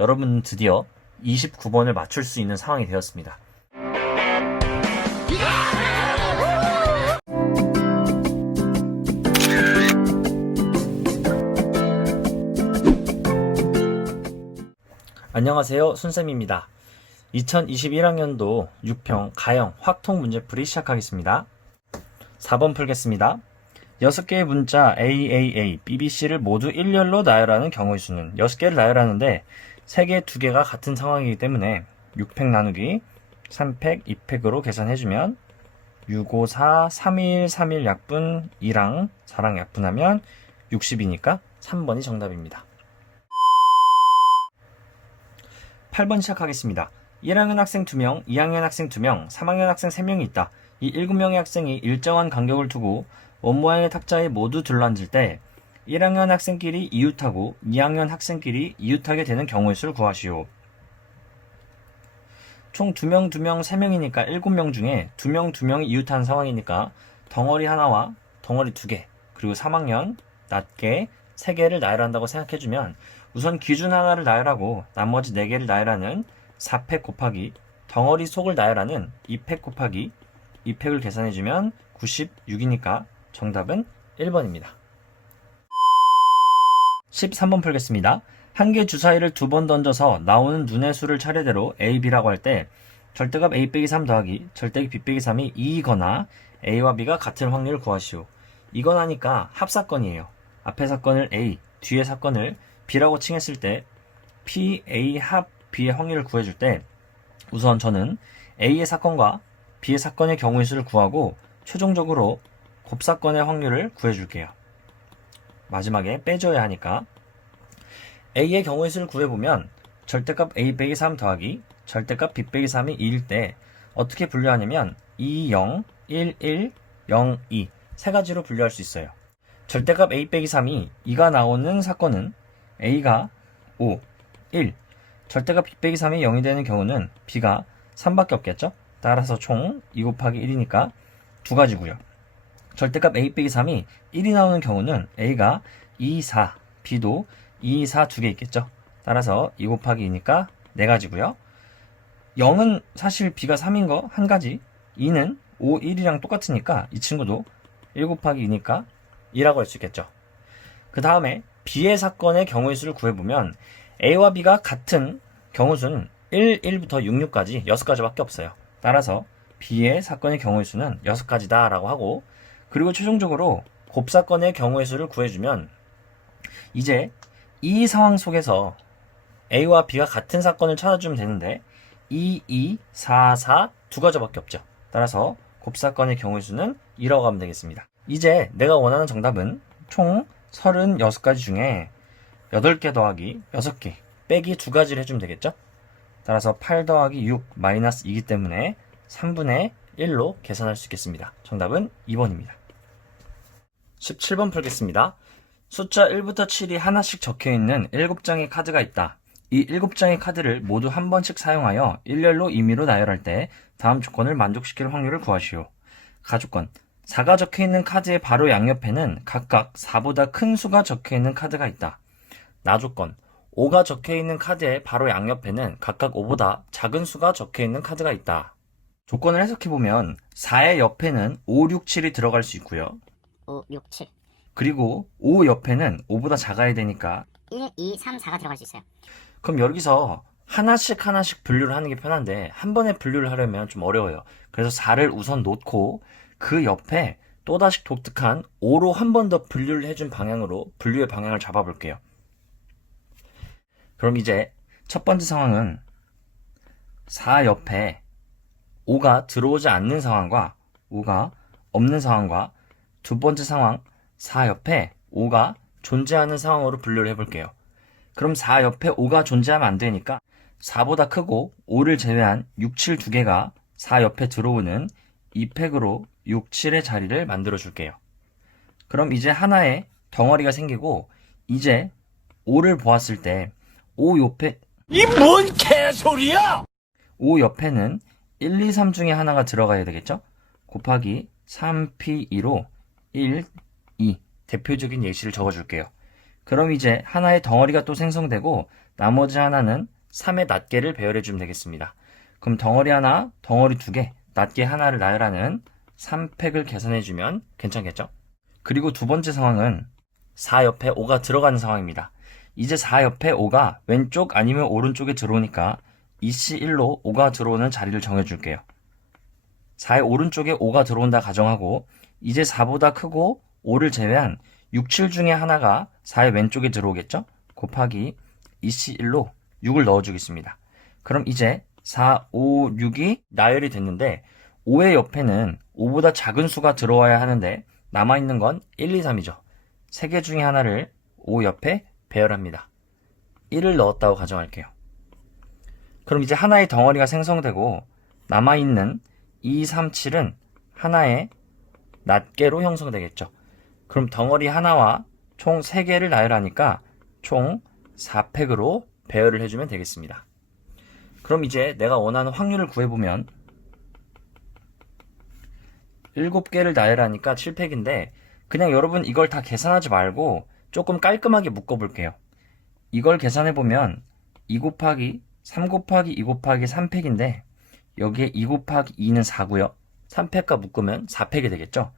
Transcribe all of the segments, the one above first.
여러분은 드디어 29번을 맞출 수 있는 상황이 되었습니다. 안녕하세요, 순쌤입니다. 2021학년도 6평 가형 확통 문제풀이 시작하겠습니다. 4번 풀겠습니다. 6개의 문자 AAA, BBC를 모두 일렬로 나열하는 경우의 수는 6개를 나열하는데 3개, 2개가 같은 상황이기 때문에 6팩 나누기 3팩, 2팩으로 계산해주면 6, 5, 4, 3일, 3일 약분 2랑 4랑 약분하면 60이니까 3번이 정답입니다. 8번 시작하겠습니다. 1학년 학생 2명, 2학년 학생 2명, 3학년 학생 3명이 있다. 이 7명의 학생이 일정한 간격을 두고 원모양의 탁자에 모두 둘러앉을 때 1학년 학생끼리 이웃하고 2학년 학생끼리 이웃하게 되는 경우의 수를 구하시오. 총 2명, 2명, 3명이니까 7명 중에 2명, 2명이 이웃하는 상황이니까 덩어리 하나와 덩어리 2개, 그리고 3학년 낮게 3개를 나열한다고 생각해주면 우선 기준 하나를 나열하고 나머지 4개를 나열하는 4팩 곱하기 덩어리 속을 나열하는 2팩 곱하기 2팩을 계산해주면 96이니까 정답은 1번입니다. 13번 풀겠습니다. 한 개 주사위를 2번 던져서 나오는 눈의 수를 차례대로 A, B라고 할 때 절대값 A 빼기 3 더하기 절대값 B 빼기 3이 2이거나 A와 B가 같은 확률을 구하시오. 이거나니까 합사건이에요. 앞의 사건을 A, 뒤의 사건을 B라고 칭했을 때 P, A, 합 B의 확률을 구해줄 때 우선 저는 A의 사건과 B의 사건의 경우의 수를 구하고 최종적으로 곱사건의 확률을 구해줄게요. 마지막에 빼줘야 하니까 A의 경우의 수를 구해보면 절대값 A 빼기 3 더하기 절대값 B 빼기 3이 2일 때 어떻게 분류하냐면 2, 0, 1, 1, 0, 2 세 가지로 분류할 수 있어요. 절대값 A 빼기 3이 2가 나오는 사건은 A가 5, 1 절대값 B 빼기 3이 0이 되는 경우는 B가 3밖에 없겠죠? 따라서 총 2 곱하기 1이니까 두 가지고요. 절대값 A 빼기 3이 1이 나오는 경우는 A가 2, 4, B도 2, 4 두 개 있겠죠? 따라서 2 곱하기 2니까 네 가지고요. 0은 사실 B가 3인 거 한 가지, 2는 5, 1이랑 똑같으니까 이 친구도 1 곱하기 2니까 2라고 할 수 있겠죠. 그 다음에 B의 사건의 경우의 수를 구해보면 A와 B가 같은 경우수는 1, 1부터 6, 6까지 6가지밖에 없어요. 따라서 B의 사건의 경우의 수는 6가지다 라고 하고, 그리고 최종적으로 곱사건의 경우의 수를 구해주면 이제 이 상황 속에서 A와 B가 같은 사건을 찾아주면 되는데 2, 2, 4, 4 두 가지밖에 없죠. 따라서 곱사건의 경우의 수는 2라고 하면 되겠습니다. 이제 내가 원하는 정답은 총 36가지 중에 8개 더하기 6개 빼기 2가지를 해주면 되겠죠? 따라서 8 더하기 6 마이너스 2이기 때문에 3분의 1로 계산할 수 있겠습니다. 정답은 2번입니다. 17번 풀겠습니다. 숫자 1부터 7이 하나씩 적혀있는 7장의 카드가 있다. 이 7장의 카드를 모두 한 번씩 사용하여 일렬로 임의로 나열할 때 다음 조건을 만족시킬 확률을 구하시오. 가조건 4가 적혀있는 카드의 바로 양옆에는 각각 4보다 큰 수가 적혀있는 카드가 있다. 나조건 5가 적혀있는 카드의 바로 양옆에는 각각 5보다 작은 수가 적혀있는 카드가 있다. 조건을 해석해보면 4의 옆에는 5, 6, 7이 들어갈 수 있고요. 5, 6, 7. 그리고 5 옆에는 5보다 작아야 되니까 1, 2, 3, 4가 들어갈 수 있어요. 그럼 여기서 하나씩 분류를 하는 게 편한데 한 번에 분류를 하려면 좀 어려워요. 그래서 4를 우선 놓고 그 옆에 또다시 독특한 5로 한 번 더 분류를 해준 방향으로 분류의 방향을 잡아볼게요. 그럼 이제 첫 번째 상황은 4 옆에 5가 들어오지 않는 상황과 5가 없는 상황과 두 번째 상황 4 옆에 5가 존재하는 상황으로 분류를 해볼게요. 그럼 4 옆에 5가 존재하면 안 되니까 4보다 크고 5를 제외한 6, 7 두 개가 4 옆에 들어오는 2팩으로 6, 7의 자리를 만들어 줄게요. 그럼 이제 하나의 덩어리가 생기고 이제 5를 보았을 때 5 옆에 이 뭔 개소리야! 5 옆에는 1, 2, 3 중에 하나가 들어가야 되겠죠? 곱하기 3P2로 1, 2 대표적인 예시를 적어줄게요. 그럼 이제 하나의 덩어리가 또 생성되고 나머지 하나는 3의 낱개를 배열해주면 되겠습니다. 그럼 덩어리 하나, 덩어리 2개, 낱개 하나를 나열하는 3팩을 계산해주면 괜찮겠죠? 그리고 두 번째 상황은 4 옆에 5가 들어가는 상황입니다. 이제 4 옆에 5가 왼쪽 아니면 오른쪽에 들어오니까 EC1로 5가 들어오는 자리를 정해줄게요. 4의 오른쪽에 5가 들어온다 가정하고 이제 4보다 크고 5를 제외한 6, 7 중에 하나가 4의 왼쪽에 들어오겠죠? 곱하기 EC1로 6을 넣어주겠습니다. 그럼 이제 4, 5, 6이 나열이 됐는데 5의 옆에는 5보다 작은 수가 들어와야 하는데 남아있는 건 1, 2, 3이죠. 3개 중에 하나를 5 옆에 배열합니다. 1을 넣었다고 가정할게요. 그럼 이제 하나의 덩어리가 생성되고 남아있는 2, 3, 7은 하나의 낱개로 형성되겠죠. 그럼 덩어리 하나와 총 3개를 나열하니까 총 4팩으로 배열을 해주면 되겠습니다. 그럼 이제 내가 원하는 확률을 구해보면 7개를 나열하니까 7팩인데 그냥 여러분 이걸 다 계산하지 말고 조금 깔끔하게 묶어볼게요. 이걸 계산해보면 2 곱하기 3 곱하기 2 곱하기 3팩인데 여기에 2 곱하기 2는 4고요. 3팩과 묶으면 4팩이 되겠죠.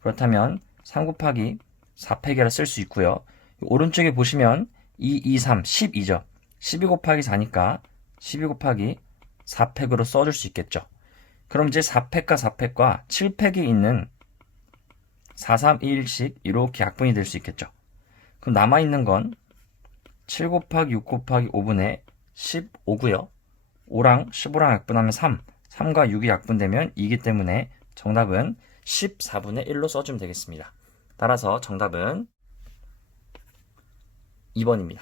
그렇다면 3 곱하기 4팩이라 쓸 수 있고요. 오른쪽에 보시면 2, 2, 3, 12죠. 12 곱하기 4니까 12 곱하기 4팩으로 써줄 수 있겠죠. 그럼 이제 4팩과 4팩과 7팩이 있는 4, 3, 2, 1씩 이렇게 약분이 될 수 있겠죠. 그럼 남아있는 건 7 곱하기 6 곱하기 5분의 15고요. 5랑 15랑 약분하면 3, 3과 6이 약분되면 2이기 때문에 정답은 14분의 1로 써주면 되겠습니다. 따라서 정답은 2번입니다.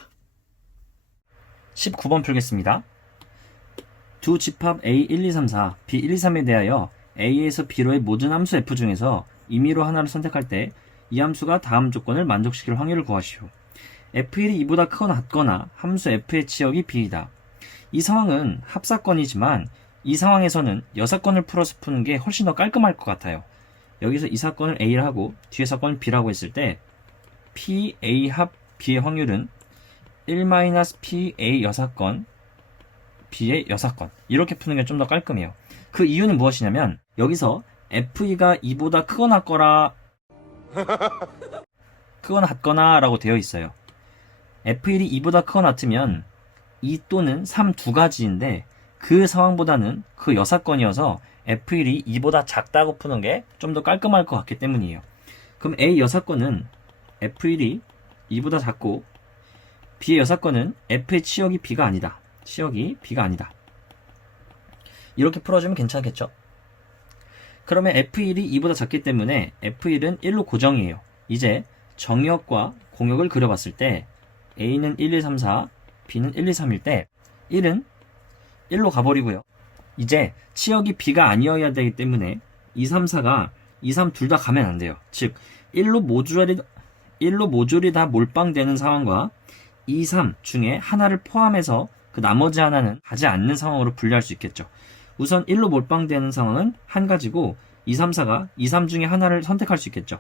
19번 풀겠습니다. 두 집합 A 1, 2, 3, 4, B 1, 2, 3에 대하여 A에서 B로의 모든 함수 F 중에서 임의로 하나를 선택할 때 이 함수가 다음 조건을 만족시킬 확률을 구하시오. F1이 2보다 크거나 같거나 함수 F의 치역이 B이다. 이 상황은 합사건이지만 이 상황에서는 여사건을 풀어서 푸는 게 훨씬 더 깔끔할 것 같아요. 여기서 이 사건을 A를 하고 뒤에 사건을 B라고 했을 때 P, A 합 B의 확률은 1-PA 여사건 B의 여사건 이렇게 푸는 게 좀 더 깔끔해요. 그 이유는 무엇이냐면 여기서 F2가 2보다 크거나 같거나 라고 되어 있어요. F1이 2보다 크거나 같으면 2 또는 3 두 가지인데 그 상황보다는 그 여사건이어서 F1이 2보다 작다고 푸는 게 좀 더 깔끔할 것 같기 때문이에요. 그럼 A 여사건은 F1이 2보다 작고 B의 여사건은 F의 치역이 B가 아니다. 치역이 B가 아니다. 이렇게 풀어주면 괜찮겠죠? 그러면 F1이 2보다 작기 때문에 F1은 1로 고정이에요. 이제 정역과 공역을 그려봤을 때 A는 1, 2, 3, 4, B는 1, 2, 3일 때 1은 1로 가버리고요. 이제 치역이 B가 아니어야 되기 때문에 2, 3, 4가 2, 3 둘 다 가면 안 돼요. 즉 1로 모듈이 다 몰빵되는 상황과 2, 3 중에 하나를 포함해서 그 나머지 하나는 가지 않는 상황으로 분류할 수 있겠죠. 우선 1로 몰빵되는 상황은 한 가지고 2, 3, 4가 2, 3 중에 하나를 선택할 수 있겠죠.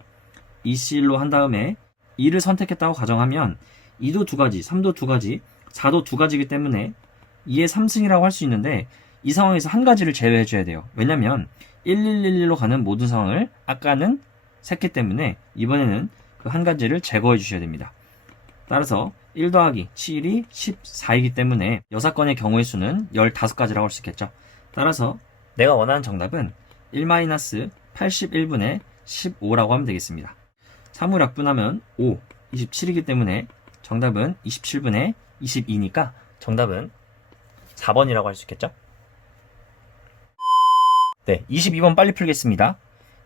EC1로 한 다음에 2를 선택했다고 가정하면 2도 두 가지, 3도 두 가지, 4도 두 가지이기 때문에 2의 3승이라고 할 수 있는데 이 상황에서 한 가지를 제외해줘야 돼요. 왜냐면 1111로 가는 모든 상황을 아까는 셌기 때문에 이번에는 그 한 가지를 제거해 주셔야 됩니다. 따라서 1 더하기 7이 14이기 때문에 여사건의 경우의 수는 15가지라고 할 수 있겠죠. 따라서 내가 원하는 정답은 1-81분의 15라고 하면 되겠습니다. 3을 약분하면 5, 27이기 때문에 정답은 27분의 22니까 정답은 4번이라고 할 수 있겠죠? 네, 22번 빨리 풀겠습니다.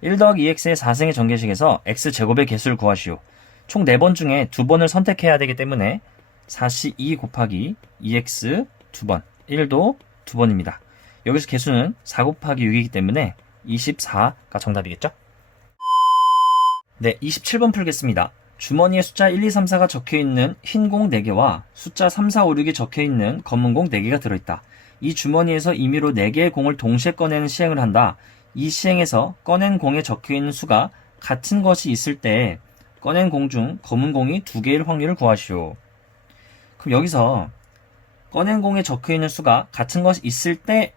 1 더하기 2x의 4승의 전개식에서 x제곱의 개수를 구하시오. 총 4번 중에 2번을 선택해야 되기 때문에 4c2 곱하기 2x 2번, 1도 2번입니다. 여기서 개수는 4 곱하기 6이기 때문에 24가 정답이겠죠? 네, 27번 풀겠습니다. 주머니에 숫자 1, 2, 3, 4가 적혀있는 흰 공 4개와 숫자 3, 4, 5, 6이 적혀있는 검은 공 4개가 들어있다. 이 주머니에서 임의로 4개의 공을 동시에 꺼내는 시행을 한다. 이 시행에서 꺼낸 공에 적혀있는 수가 같은 것이 있을 때 꺼낸 공 중 검은 공이 2개일 확률을 구하시오. 그럼 여기서 꺼낸 공에 적혀있는 수가 같은 것이 있을 때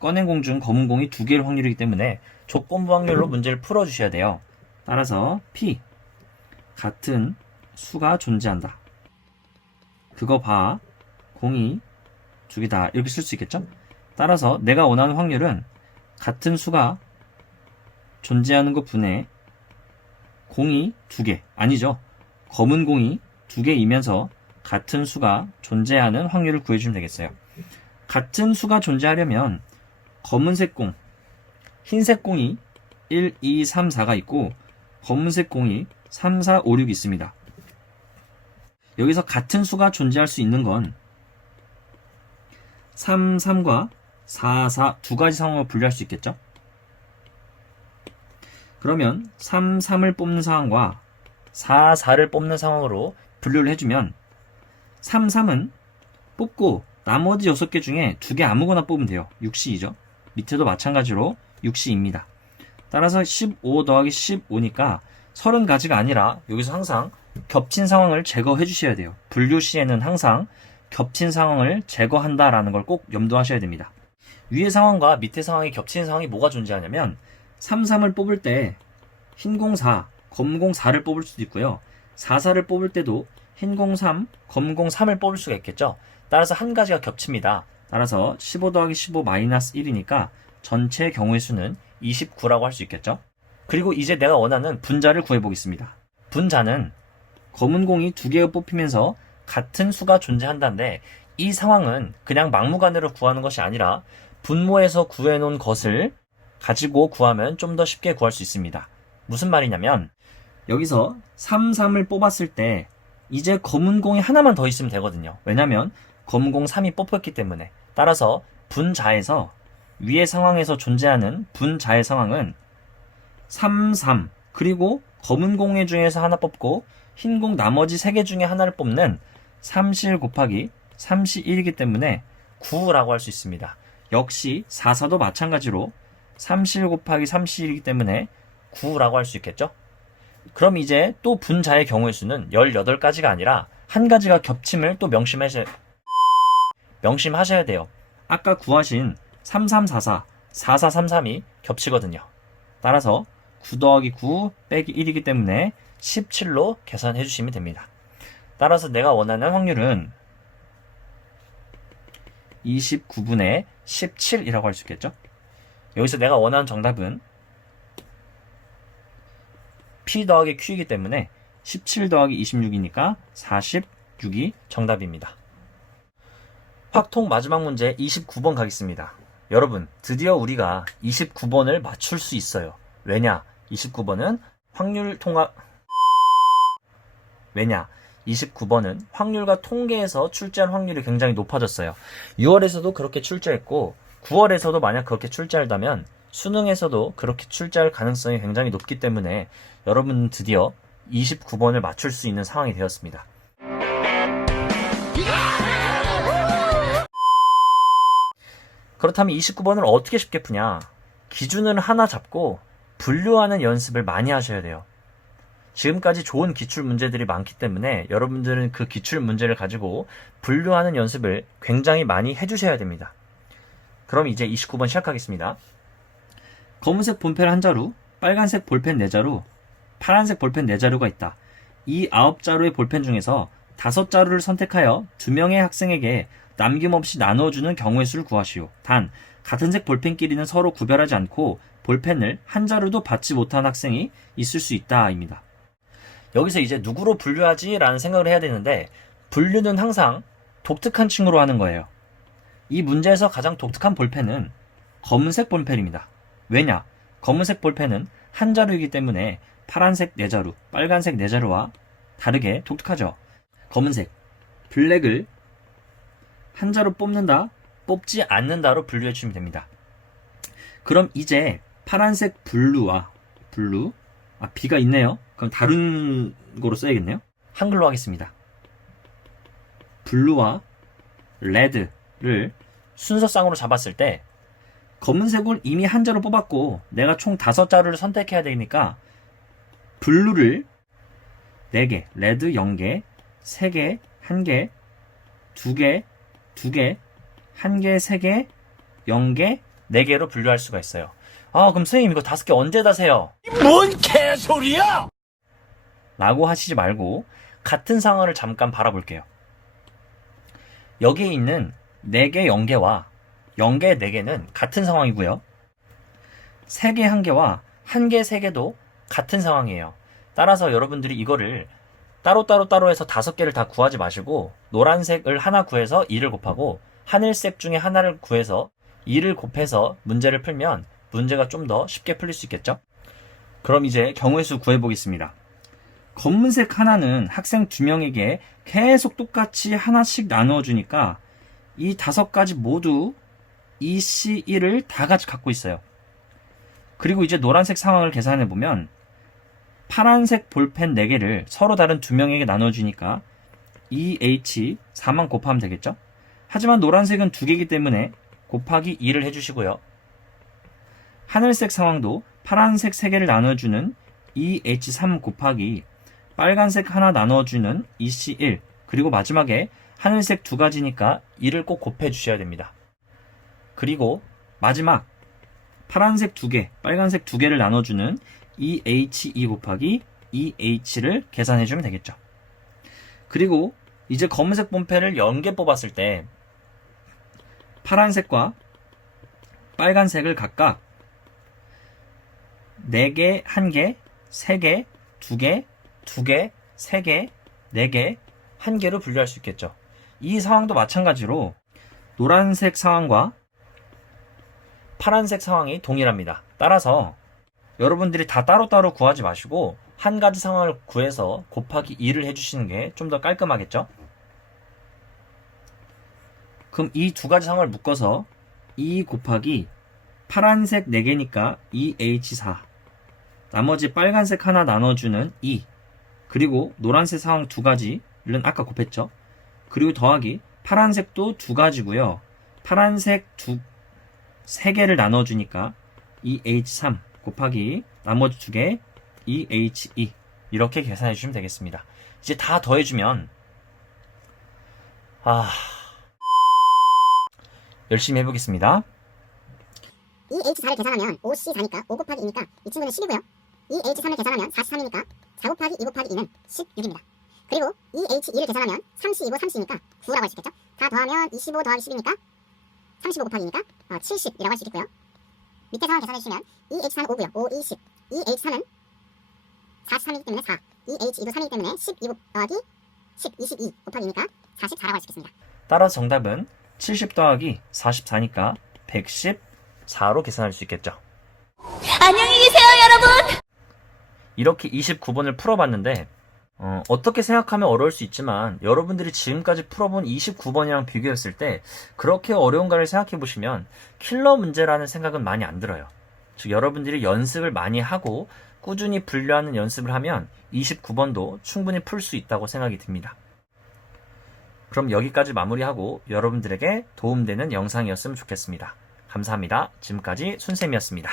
꺼낸 공 중 검은 공이 2개일 확률이기 때문에 조건부 확률로 문제를 풀어주셔야 돼요. 따라서 P 같은 수가 존재한다. 그거 봐. 공이 2개다. 이렇게 쓸 수 있겠죠? 따라서 내가 원하는 확률은 같은 수가 존재하는 것 분의 공이 2개. 아니죠. 검은 공이 2개이면서 같은 수가 존재하는 확률을 구해주면 되겠어요. 같은 수가 존재하려면 검은색 공, 흰색 공이 1, 2, 3, 4가 있고 검은색 공이 3, 4, 5, 6이 있습니다. 여기서 같은 수가 존재할 수 있는 건 3, 3과 4, 4 두 가지 상황을 분류할 수 있겠죠? 그러면 3, 3을 뽑는 상황과 4, 4를 뽑는 상황으로 분류를 해주면 3, 3은 뽑고 나머지 6개 중에 2개 아무거나 뽑으면 돼요. 6C이죠. 밑에도 마찬가지로 6C입니다. 따라서 15 더하기 15니까 30가지가 아니라 여기서 항상 겹친 상황을 제거해 주셔야 돼요. 분류 시에는 항상 겹친 상황을 제거한다라는 걸 꼭 염두하셔야 됩니다. 위의 상황과 밑의 상황이 겹치는 상황이 뭐가 존재하냐면 3, 3을 뽑을 때 흰 공 4, 검은 공 4를 뽑을 수도 있고요. 4, 4를 뽑을 때도 흰 공 3, 검은 공 3을 뽑을 수가 있겠죠. 따라서 한 가지가 겹칩니다. 따라서 15 더하기 15 마이너스 1이니까 전체 경우의 수는 29라고 할 수 있겠죠. 그리고 이제 내가 원하는 분자를 구해보겠습니다. 분자는 검은 공이 2개가 뽑히면서 같은 수가 존재한다는데 이 상황은 그냥 막무가내로 구하는 것이 아니라 분모에서 구해놓은 것을 가지고 구하면 좀 더 쉽게 구할 수 있습니다. 무슨 말이냐면 여기서 3, 3을 뽑았을 때 이제 검은 공이 하나만 더 있으면 되거든요. 왜냐면 검은 공 3이 뽑혔기 때문에. 따라서 분자에서 위의 상황에서 존재하는 분자의 상황은 3, 3 그리고 검은 공의 중에서 하나 뽑고 흰 공 나머지 3개 중에 하나를 뽑는 3실 곱하기 3시1이기 때문에 9라고 할 수 있습니다. 역시 4, 4도 마찬가지로 3실 곱하기 3시1이기 때문에 9라고 할 수 있겠죠? 그럼 이제 또 분자의 경우의 수는 18가지가 아니라 한 가지가 겹침을 또 명심하셔야 돼요. 아까 구하신 3344, 4433이 겹치거든요. 따라서 9 더하기 9 빼기 1이기 때문에 17로 계산해 주시면 됩니다. 따라서 내가 원하는 확률은 29분의 17이라고 할 수 있겠죠? 여기서 내가 원하는 정답은 P 더하기 Q이기 때문에 17 더하기 26이니까 46이 정답입니다. 확통 마지막 문제 29번 가겠습니다. 여러분, 드디어 우리가 29번을 맞출 수 있어요. 왜냐? 29번은 왜냐? 29번은 확률과 통계에서 출제할 확률이 굉장히 높아졌어요. 6월에서도 그렇게 출제했고 9월에서도 만약 그렇게 출제한다면 수능에서도 그렇게 출제할 가능성이 굉장히 높기 때문에 여러분은 드디어 29번을 맞출 수 있는 상황이 되었습니다. 그렇다면 29번을 어떻게 쉽게 푸냐? 기준을 하나 잡고 분류하는 연습을 많이 하셔야 돼요. 지금까지 좋은 기출 문제들이 많기 때문에 여러분들은 그 기출 문제를 가지고 분류하는 연습을 굉장히 많이 해주셔야 됩니다. 그럼 이제 29번 시작하겠습니다. 검은색 본펜 한 자루, 빨간색 볼펜 4자루, 파란색 볼펜 4자루가 있다. 이 9자루의 볼펜 중에서 5자루를 선택하여 2명의 학생에게 남김없이 나누어주는 경우의 수를 구하시오. 단, 같은 색 볼펜끼리는 서로 구별하지 않고 볼펜을 한 자루도 받지 못한 학생이 있을 수 있다. 입니다. 여기서 이제 누구로 분류하지? 라는 생각을 해야 되는데 분류는 항상 독특한 층으로 하는 거예요. 이 문제에서 가장 독특한 볼펜은 검은색 볼펜입니다. 왜냐? 검은색 볼펜은 한 자루이기 때문에 파란색 4자루, 빨간색 4자루와 다르게 독특하죠. 검은색, 블랙을 한 자루 뽑는다, 뽑지 않는다로 분류해 주시면 됩니다. 그럼 이제 파란색 블루와 B가 있네요. 그럼 다른 거로 써야겠네요. 한글로 하겠습니다. 블루와 레드를 순서상으로 잡았을 때 검은색을 이미 한 자루 뽑았고 내가 총 5자루를 선택해야 되니까 블루를 4개, 레드 0개, 3개, 1개, 2개, 2개, 1개, 3개, 0개, 4개로 분류할 수가 있어요. 아, 그럼 선생님 이거 5개 언제 세요? 뭔 개소리야! 라고 하시지 말고 같은 상황을 잠깐 바라볼게요. 여기에 있는 4개, 0개와 0개, 4개는 같은 상황이고요. 3개, 1개와 1개, 3개도 같은 상황이에요. 따라서 여러분들이 이거를 따로 해서 5개를 다 구하지 마시고 노란색을 하나 구해서 2를 곱하고 하늘색 중에 하나를 구해서 2를 곱해서 문제를 풀면 문제가 좀 더 쉽게 풀릴 수 있겠죠? 그럼 이제 경우의 수 구해보겠습니다. 검은색 하나는 학생 2명에게 계속 똑같이 하나씩 나누어 주니까 이 5가지 모두 EC1을 다 같이 갖고 있어요. 그리고 이제 노란색 상황을 계산해 보면 파란색 볼펜 4개를 서로 다른 2명에게 나눠주니까 EH 4만 곱하면 되겠죠? 하지만 노란색은 2개이기 때문에 곱하기 2를 해주시고요. 하늘색 상황도 파란색 3개를 나눠주는 EH3 곱하기 빨간색 하나 나눠주는 EC1 그리고 마지막에 하늘색 2가지니까 2를 꼭 곱해주셔야 됩니다. 그리고 마지막 파란색 2개, 빨간색 2개를 나눠주는 EH2 곱하기 EH를 계산해주면 되겠죠. 그리고 이제 검은색 본펜을 0개 뽑았을 때 파란색과 빨간색을 각각 4개, 1개, 3개, 2개, 2개, 3개, 4개, 1개로 분류할 수 있겠죠. 이 상황도 마찬가지로 노란색 상황과 파란색 상황이 동일합니다. 따라서 여러분들이 다 따로따로 구하지 마시고 한 가지 상황을 구해서 곱하기 2를 해주시는 게 좀 더 깔끔하겠죠? 그럼 이 2가지 상황을 묶어서 2 곱하기 파란색 4개니까 2H4 나머지 빨간색 하나 나눠주는 2 그리고 노란색 상황 2가지는 아까 곱했죠? 그리고 더하기 파란색도 2가지고요. 파란색 3개를 나눠주니까 2H3 곱하기 나머지 2개 2H2 이렇게 계산해 주시면 되겠습니다. 이제 다 더해주면 열심히 해보겠습니다. 2H4를 계산하면 5C4니까 5 곱하기 2니까 이 친구는 10이고요. 2H3을 계산하면 43이니까 4 곱하기 2 곱하기 2는 16입니다. 그리고 2H2를 계산하면 32고 30이니까 9라고 할 수 있겠죠? 다 더하면 25 더하기 10이니까 35 곱하기 2니까 70이라고 할 수 있겠고요. 밑에 상황 계산해주시면 2H4는 5고요. 5, 20. 2H3은 43이기 때문에 4. 2H2도 3이기 때문에 12 더하기 10, 22 곱하기 2니까 44라고 할 수 있겠습니다. 따라서 정답은 70 더하기 44니까 114로 계산할 수 있겠죠. 안녕히 계세요, 여러분! 이렇게 29번을 풀어봤는데 어떻게 생각하면 어려울 수 있지만 여러분들이 지금까지 풀어본 29번이랑 비교했을 때 그렇게 어려운가를 생각해보시면 킬러 문제라는 생각은 많이 안 들어요. 즉 여러분들이 연습을 많이 하고 꾸준히 분류하는 연습을 하면 29번도 충분히 풀 수 있다고 생각이 듭니다. 그럼 여기까지 마무리하고 여러분들에게 도움되는 영상이었으면 좋겠습니다. 감사합니다. 지금까지 순쌤이었습니다.